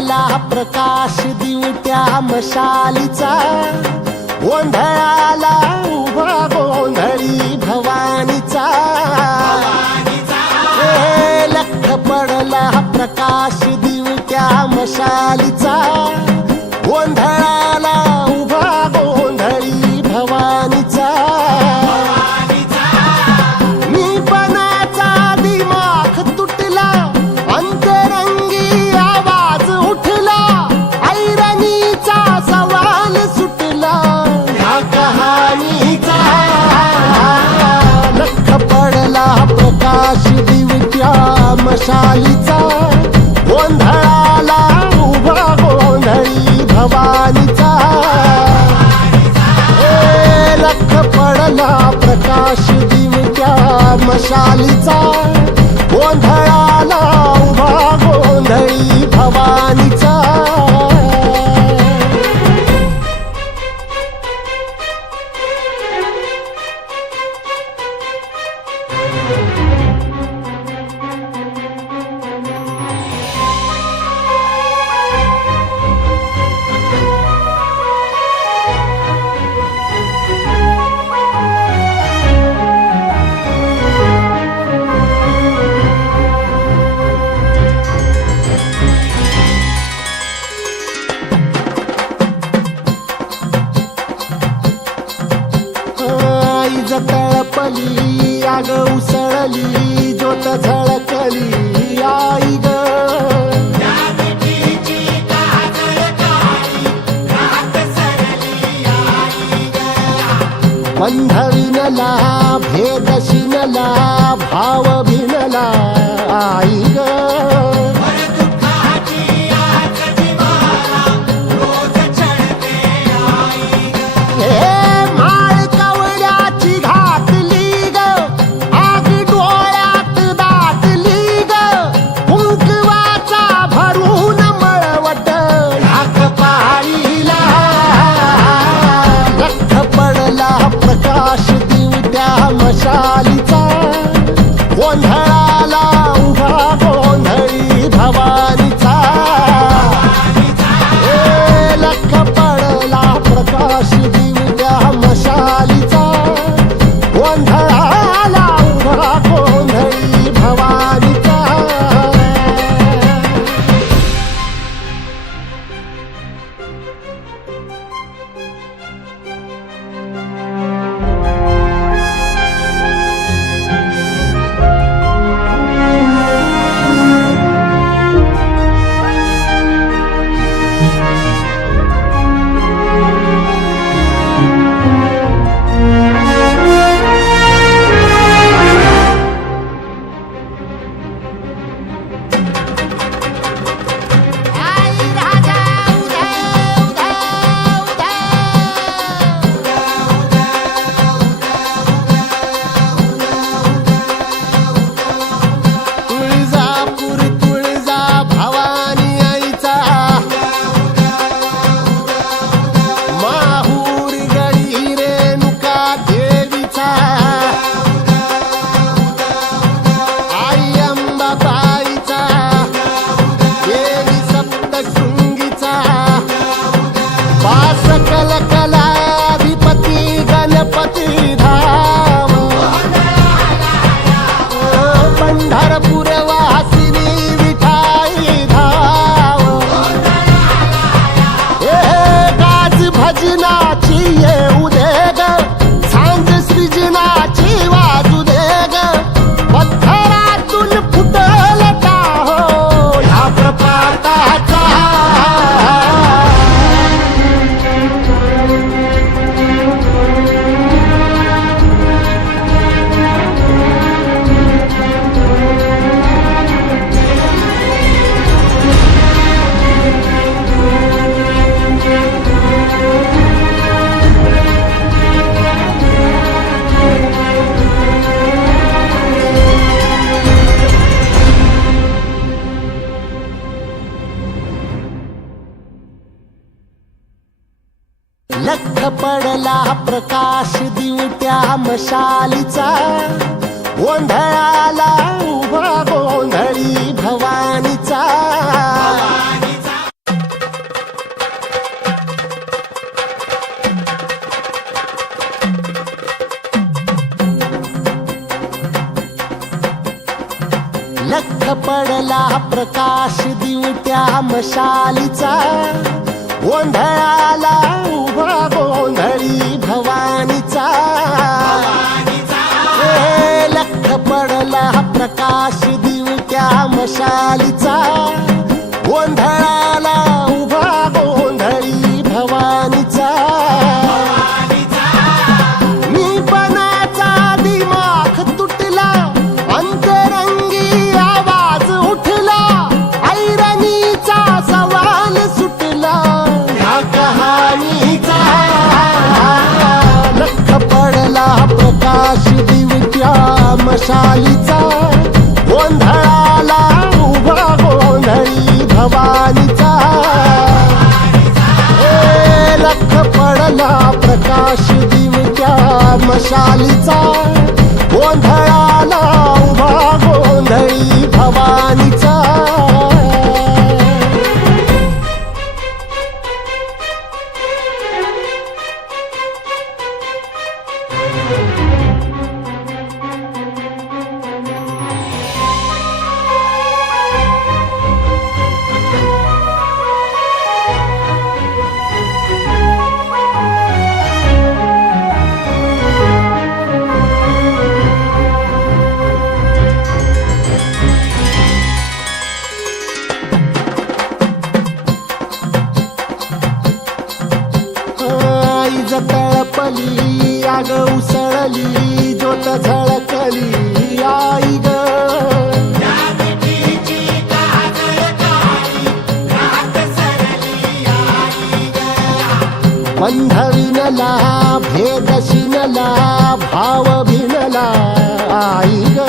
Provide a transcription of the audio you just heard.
पडला प्रकाश दिवट्या मशालीचा, गोंधळाला उभा गोंधळी भवानीचा. लख पडला प्रकाश दिवट्या मशालीचा, गोंधळाला उभा गोंधळी भवानीचा. मीपणाचा दिमाख तुटला, अंतरंगी आवाज उठला, ऐरणीचा सवाल सुटला या कहाणीचा. लख पडला प्रकाश दिवट्या मशालीचा, गोंधळाला उभा गोंधळी भवानीचा. लख पडला प्रकाश दिवट्या मशालीचा, गोंधळाला उभा गोंधळी भवानीचा. तळपली आग उसळली, ज्योत झळकली आई ग. बंध विनला भेद शिनला, भाव भिनला आई ग. प्रकाश दिवट्या मशालीचा, गोंधळाला उभा गोंधळी भवानीचा. लख पडला प्रकाश दिवट्या मशालीचा, गोंधळाला उभा गोंधळी भवानीचा. सकल कलाधिपती गणपती धाम, पंढरपूर वासिनी विठाई धाम. गाज भजनाची येऊ दे ग, सांज सृजनाची वाजू दे ग. पत्थरातून फुटल का हो ह्या प्रपाताचा. लख पडला प्रकाश दिवट्या मशालीचा, गोंधळाला उभा गोंधळी भवानीचा. पडला प्रकाश दिवट्या मशालीचा, गोंधळाला उभा गोंधळी भवानीचा. लख पडला प्रकाश दिवट्या मशालीचा, गोंधळाला उभा गोंधळी भवानीचा. मीपणाचा दिमाग तुटला, अंतरंगी आवाज उठला, ऐरणीचा सवाल सुटला ह्या कहाणीचा. लख पडला प्रकाश दिवट्या मशालीचा, गोंधळाला उभा गोंधळी भवानीचा. लख पडला प्रकाश दिवट्या मशालीचा, गोंधळाला उभा गोंधळी भवानीचा. आईज तळपली, आग उसळली, ज्योत झळकली आई ग. बंध विणला, भेद शिनला, भाव भिनला आई ग.